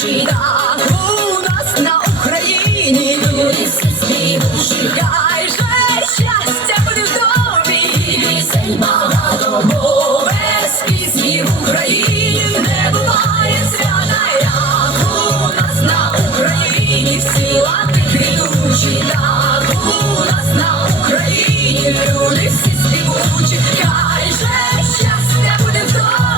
жіна у нас на Україні люди свій душі, хай же щастя буде в домі, вісель багато без пісні в Україні не буває свята, у нас на Україні. Всі лати квітучі, у нас на Україні. Люди всі співучі, хай же щастя буде в домі.